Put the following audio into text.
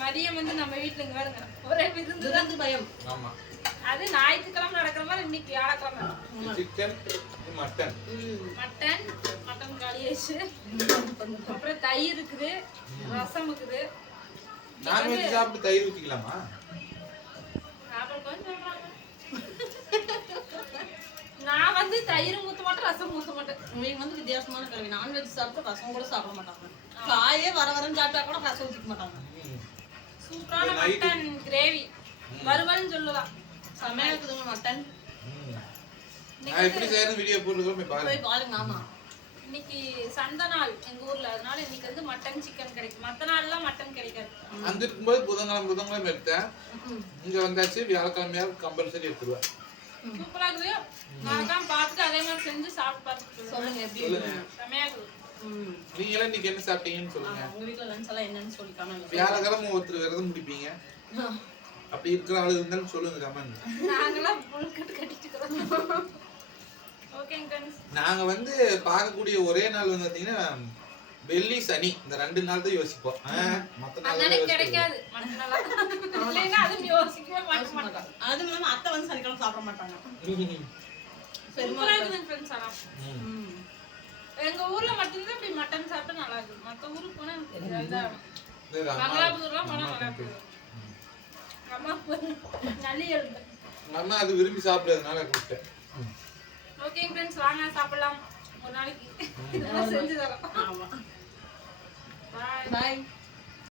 மதியம் வந்து நம்ம வீட்டுல இங்க பாருங்க. ஒரே விருந்து தான். பயம். ஆமா. அது ஞாயிற்றுக்கிழமை நடக்கிற மாதிரி இன்னைக்கு வியாழக்கிழமை. Chicken mutton. மட்டன் மட்டன் காலியாச்சு அப்புறம் தயிர் இருக்குது. ரசம் இருக்குது. நான்வெஜ் சாப்பிட்டு தயிர் ஊற்றிக்கலாமா அப்புறம் கொஞ்சம் சொல்றாங்க நான் வந்து தயிர் ஊத்த மாட்டேன் ரசம் ஊத்த மாட்டேன். இவங்க வந்து வித்தியாசமான கல்வி நான்வெஜ் சாப்பிட்டு ரசம் கூட சாப்பிட மாட்டாங்க. காயே வர வரன்னு சாப்பிட்டா கூட ரசம் ஊற்றிக்க மாட்டாங்க. சூப்பரான மட்டன் கிரேவி வறுவல்னு சொல்லலாம் செம்மையா இருக்குதுங்க மட்டன் நான் எப்படி செய்யறது வீடியோ போட்டுருக்கோம் போய் பாருங்க. போய் பாருங்க ஆமா. இன்னைக்கு சந்தை நாள் எங்க ஊர்ல. அதனால இன்னைக்கு வந்து மட்டன் சிக்கன் கிடைக்கும். மத்த நாள்லாம் மட்டன் கிடைக்காது. அங்க இருக்கும்போது புதன்கிழமை புதன்கிழமை எடுத்தேன். இங்க வந்தாச்சு வியாழக்கிழமையாவது கம்பல்சரி எடுத்துருவேன். சூப்பரா இருக்குது. மறக்காம பார்த்துட்டு அதே மாதிரி செஞ்சு சாப்பிட்டு பார்த்துட்டு சொல்லுங்க எப்படி? செமையா இருக்குது. ம். நீங்களாம் இன்னைக்கு என்ன சாப்பிட்டீங்கன்னு சொல்லுங்க. உங்க வீட்ல லஞ்ச் எல்லாம் என்னன்னு சொல்லி கமெண்ட் வியாழக்கிழமை ஒருத்தர் விரதம் முடிப்பீங்க? அப்படி இருக்கிற ஆளு இருந்தாலும் சொல்லுங்க கமெண்ட் கட்டிட்டு ஓகேங்க நாங்க வந்து பார்க்கக்கூடிய ஒரே நாள் வந்து பாத்தீங்கன்னா வெள்ளி சனி. இந்த ரெண்டு நாள் தான் யோசிப்போம். மத்த நாள் அதனால கிடைக்காது. அதுவும் இல்லாம அத்தை வந்து சனிக்கிழமை சாப்பிட மாட்டாங்க. எங்க ஊர்ல மட்டும்தான் இப்படி மட்டன் சாப்பிட்டா நல்லா இருக்கு மத்த ஊருக்கு போனா எனக்கு மங்களாபுதூர்லாம் நல்லா அம்மா அது விரும்பி சாப்பிடுறதுனால கூப்பிட்டேன். ஓகேங்க ஃப்ரெண்ட்ஸ் வாங்க சாப்பிடலாம். ஒரு நாளைக்கு. செஞ்சு தரோம். ஆமா. பாய் பாய்